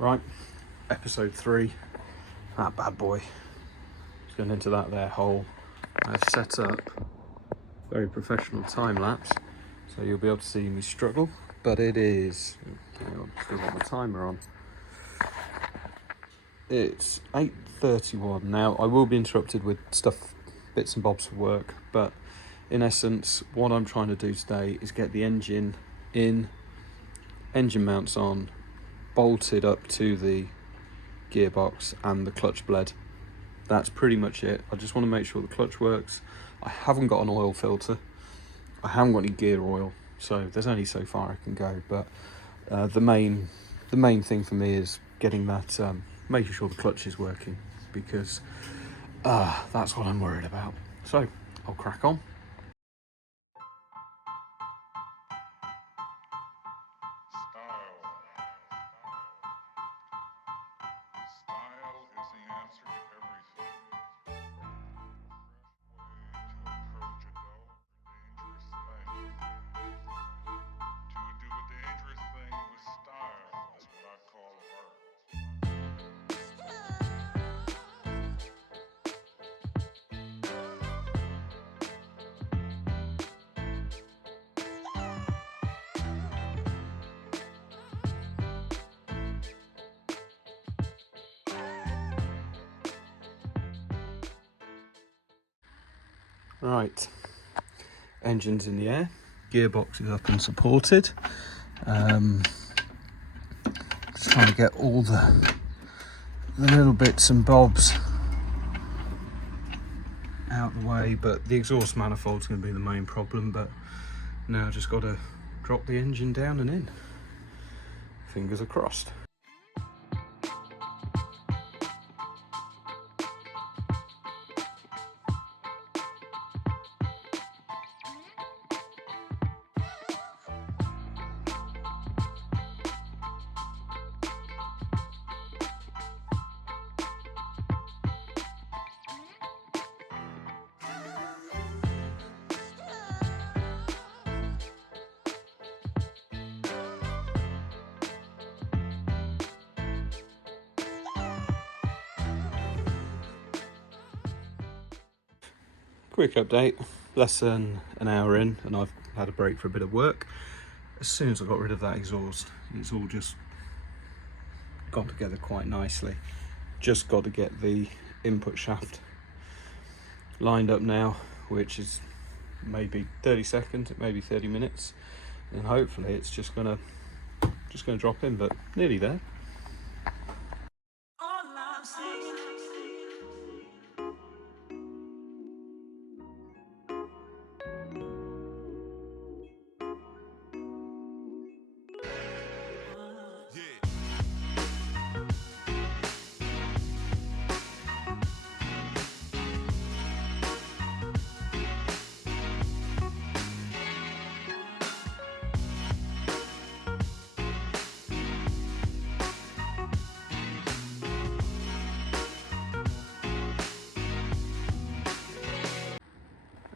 Right, episode 3, that bad boy. Just going into that there hole. I've set up very professional time lapse, so you'll be able to see me struggle, but it is, hang on, still got my timer on. It's 8:31 now. I will be interrupted with stuff, bits and bobs for work, but in essence, what I'm trying to do today is get the engine in, engine mounts on, bolted up to the gearbox and the clutch bled. That's pretty much it. I just want to make sure the clutch works. I haven't got an oil filter. I haven't got any gear oil, so there's only so far I can go. But the main thing for me is getting that, making sure the clutch is working, because that's what I'm worried about. So I'll crack on. Right, engine's in the air, gearbox is up and supported. Just trying to get all the little bits and bobs out of the way, but the exhaust manifold's going to be the main problem. But now I just got to drop the engine down and in. Fingers are crossed. Quick update, less than an hour in and I've had a break for a bit of work. As soon as I got rid of that exhaust, it's all just gone together quite nicely. Just got to get the input shaft lined up now, which is maybe 30 seconds, maybe 30 minutes, and hopefully it's just gonna drop in, but nearly there.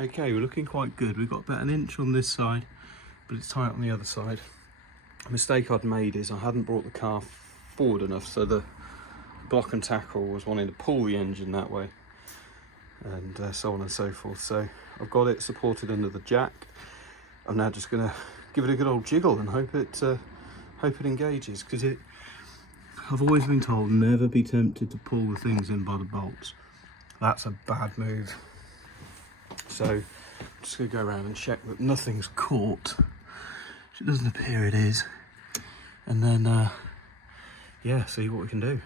Okay, we're looking quite good. We've got about an inch on this side, but it's tight on the other side. A mistake I'd made is I hadn't brought the car forward enough, so the block and tackle was wanting to pull the engine that way, and so on and so forth. So I've got it supported under the jack. I'm now just going to give it a good old jiggle and hope it engages, because I've always been told never be tempted to pull the things in by the bolts. That's a bad move. So I'm just going to go around and check that nothing's caught, which it doesn't appear it is, and then yeah, see what we can do.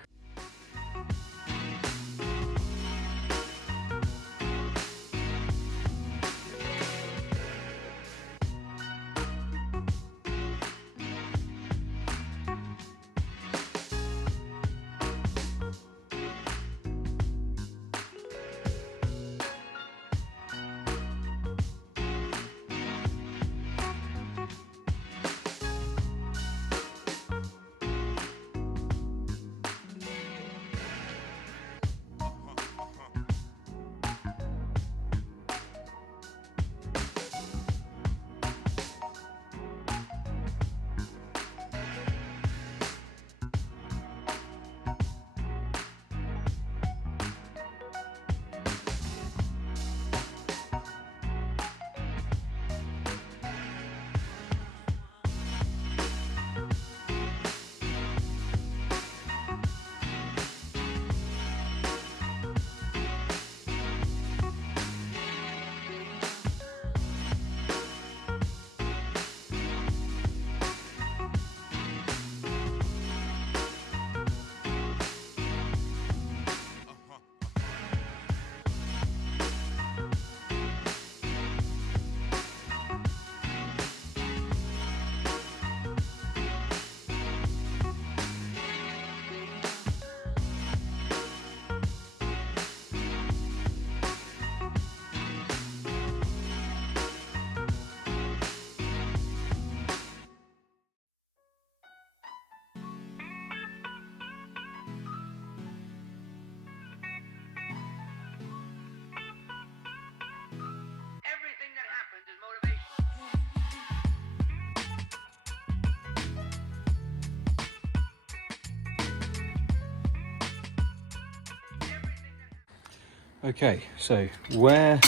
Okay, so where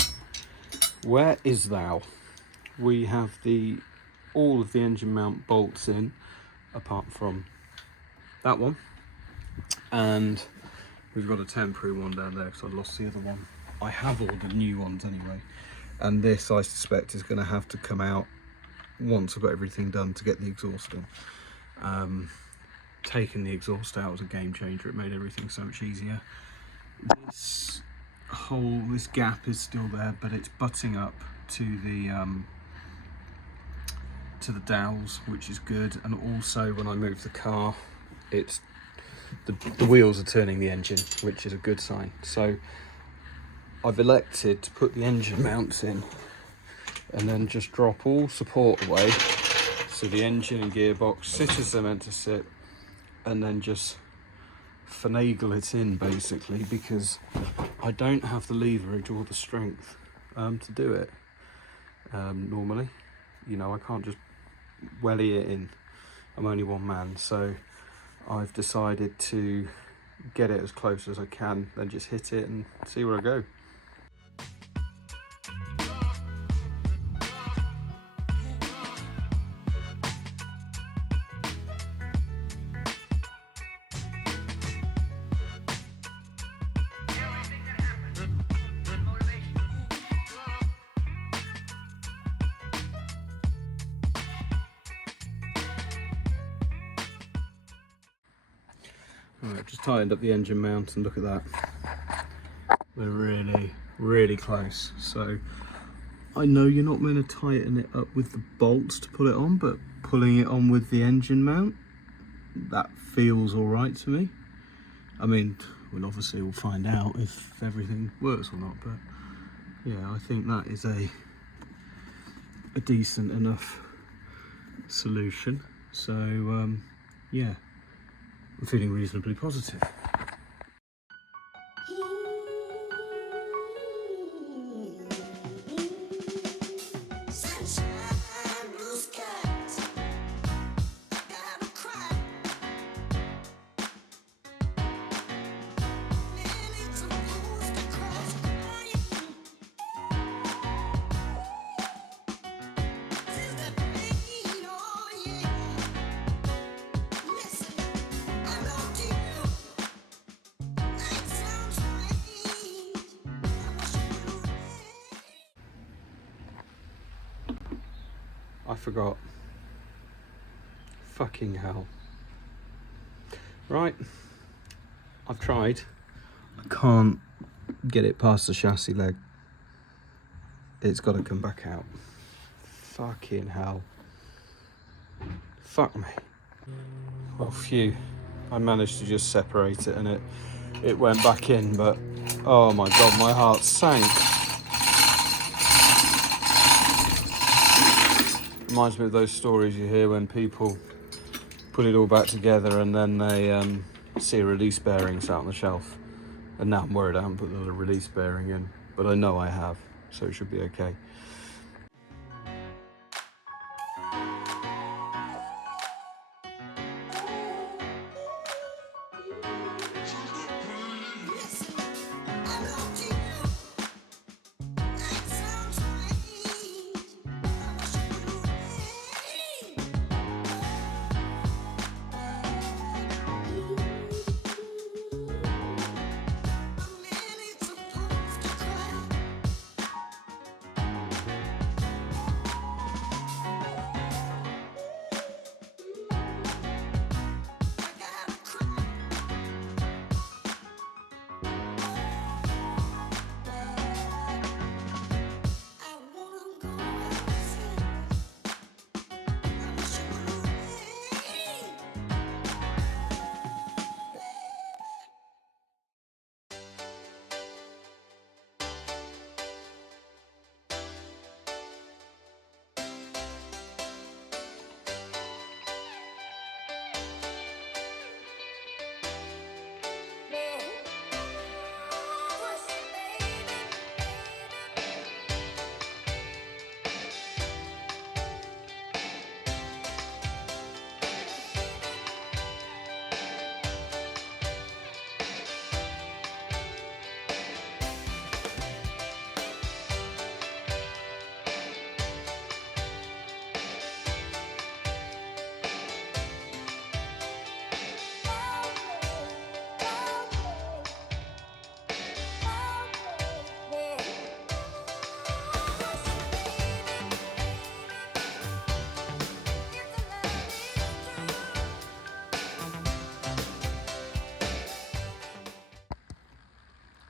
is thou? We have all of the engine mount bolts in, apart from that one, and we've got a temporary one down there because I lost the other one. I have ordered new ones anyway, and this I suspect is going to have to come out once I've got everything done to get the exhaust in. Taking the exhaust out was a game changer. It made everything so much easier. This gap is still there, but it's butting up to the dowels, which is good. And also when I move the car, it's the wheels are turning the engine, which is a good sign. So I've elected to put the engine mounts in and then just drop all support away, so the engine and gearbox sit as they're meant to sit, and then just finagle it in basically, because I don't have the leverage or the strength to do it normally. You know, I can't just welly it in. I'm only one man, so I've decided to get it as close as I can, then just hit it and see where I go. Right, just tightened up the engine mount, and look at that. We're really close. So I know you're not meant to tighten it up with the bolts to pull it on, but pulling it on with the engine mount, that feels all right to me. I mean, we'll find out if everything works or not, but yeah, I think that is a decent enough solution. So yeah, I'm feeling reasonably positive. I forgot. Fucking hell. Right, I've tried. I can't get it past the chassis leg. It's got to come back out. Fucking hell. Fuck me. Well, phew. I managed to just separate it and it went back in, but oh my god, my heart sank. Reminds me of those stories you hear when people put it all back together and then they see a release bearing sat on the shelf. And now I'm worried I haven't put the release bearing in, but I know I have, so it should be okay.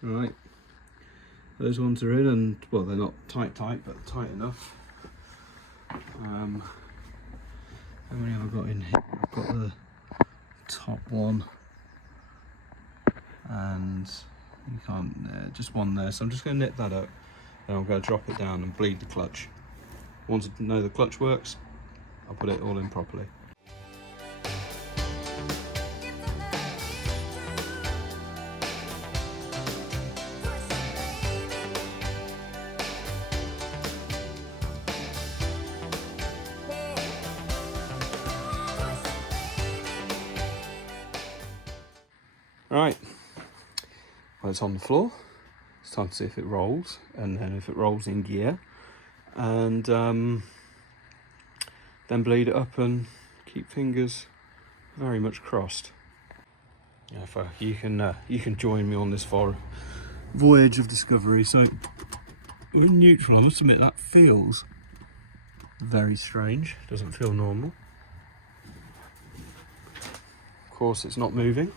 Right, those ones are in, and well, they're not tight, but tight enough. How many have I got in here? I've got the top one, and you can't, just one there. So I'm just going to knit that up, and I'm going to drop it down and bleed the clutch. Once I know the clutch works, I'll put it all in properly. Right, well, it's on the floor. It's time to see if it rolls, and then if it rolls in gear, and then bleed it up and keep fingers very much crossed. Yeah, you can join me on this voyage of discovery. So we're in neutral. I must admit that feels very strange. Doesn't feel normal. Of course, it's not moving.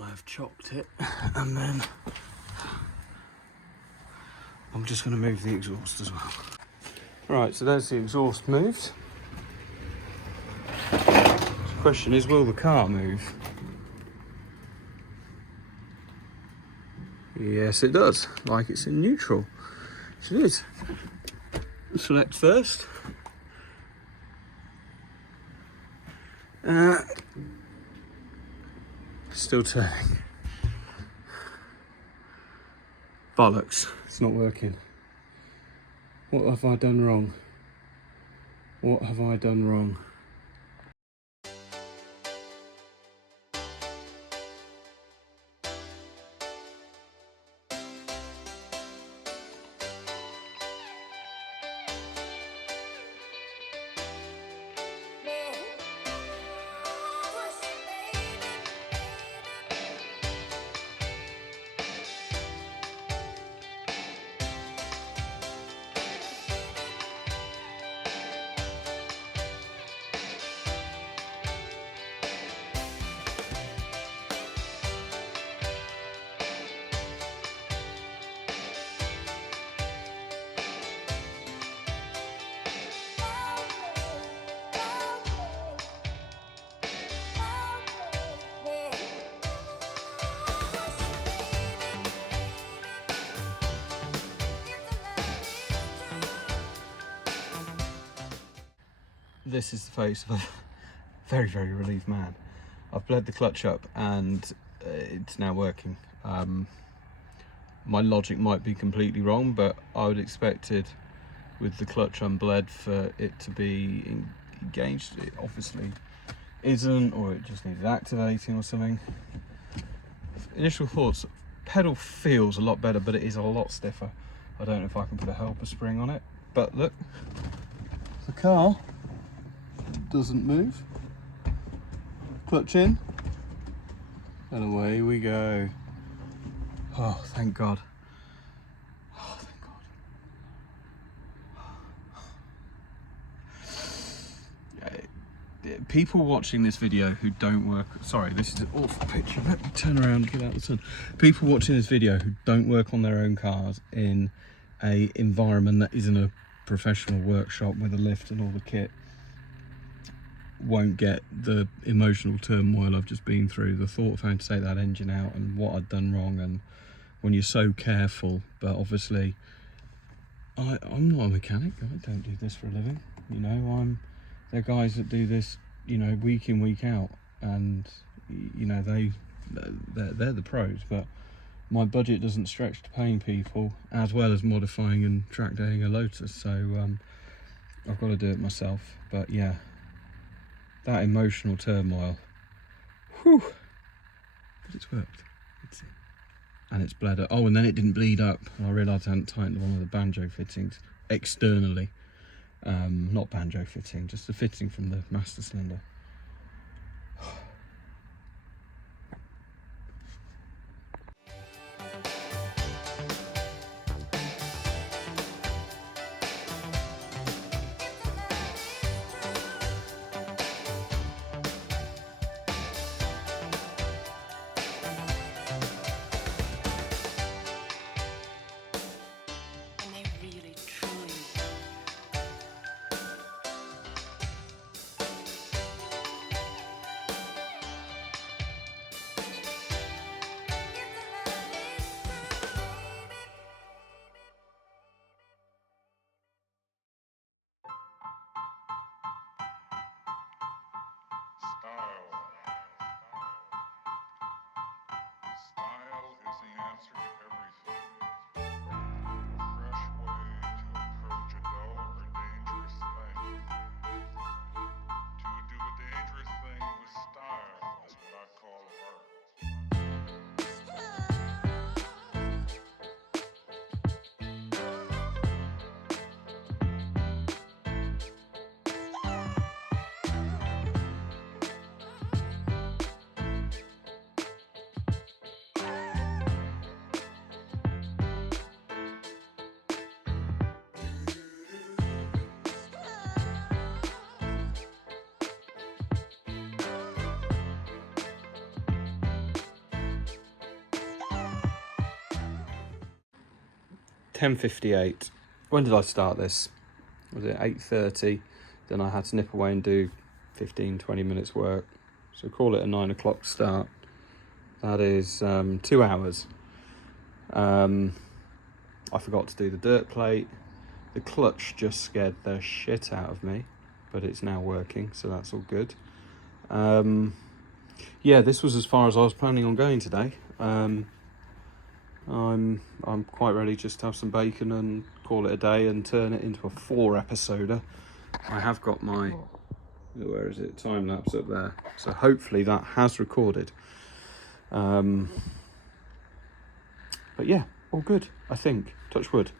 I've chopped it, and then I'm just going to move the exhaust as well. Right, so there's the exhaust moved. The question is, will the car move? Yes, it does, like it's in neutral. Yes, it is. Select first. Still turning. Bollocks, it's not working. What have I done wrong? What have I done wrong? This is the face of a very, very relieved man. I've bled the clutch up and it's now working. My logic might be completely wrong, but I would expect it with the clutch unbled for it to be engaged. It obviously isn't, or it just needed activating or something. Initial thoughts, pedal feels a lot better, but it is a lot stiffer. I don't know if I can put a helper spring on it, but look, the car doesn't move. Clutch in, and away we go. Oh, thank God. Oh, thank God. People watching this video who don't work, sorry, this is an awful picture. Let me turn around and get out the sun. People watching this video who don't work on their own cars in a environment that isn't a professional workshop with a lift and all the kit won't get the emotional turmoil I've just been through, the thought of having to take that engine out and what I'd done wrong, and when you're so careful. But obviously I'm not a mechanic. I don't do this for a living, you know. They're guys that do this, you know, week in, week out, and you know, they're the pros. But my budget doesn't stretch to paying people as well as modifying and track daying a Lotus, so I've got to do it myself. But yeah, that emotional turmoil, whew, but it's worked. And it's bled up. Oh, and then it didn't bleed up. I realised I hadn't tightened one of the banjo fittings externally. Not banjo fitting, just the fitting from the master cylinder. 10:58. When did I start this? Was it 8:30? Then I had to nip away and do 15-20 minutes work. So call it a 9 o'clock start. That is 2 hours. I forgot to do the dirt plate. The clutch just scared the shit out of me, but it's now working, so that's all good. Yeah, this was as far as I was planning on going today. I'm quite ready just to have some bacon and call it a day and turn it into a 4-episoder. I have got my, where is it, time lapse up there, so hopefully that has recorded. But yeah, all good, I think. Touch wood.